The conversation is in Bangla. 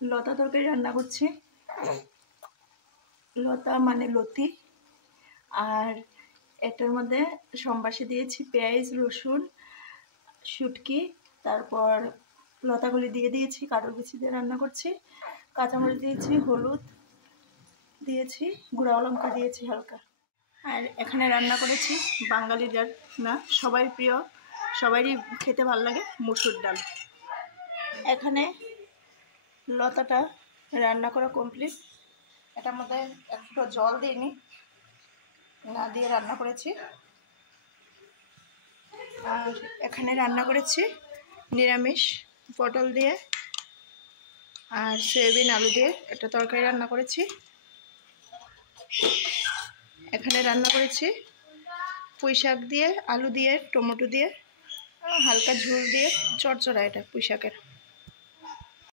লতা তরকারি রান্না করছি। লতা মানে লতি। আর এটার মধ্যে সম্বাসে দিয়েছি পেঁয়াজ, রসুন, শুটকি, তারপর লতাগুলি দিয়ে দিয়েছি, কাটুর বিচি দিয়ে রান্না করছি, কাঁচামরিচ দিয়েছি, হলুদ দিয়েছি, গুঁড়া লঙ্কা দিয়েছি হালকা। আর এখানে রান্না করেছি বাঙালিদের না সবাই প্রিয়, সবারই খেতে ভালো লাগে মসুর ডাল। এখানে লতাটা রান্না করা কমপ্লিট। এটার মধ্যে একটু জল দিইনি, না দিয়ে রান্না করেছি। আর এখানে রান্না করেছি নিরামিষ পটল দিয়ে আর সয়াবিন আলু দিয়ে একটা তরকারি রান্না করেছি। এখানে রান্না করেছি পুঁই শাক দিয়ে, আলু দিয়ে, টমেটো দিয়ে, হালকা ঝোল দিয়ে, চড়চড়া এটা পুঁই শাকের।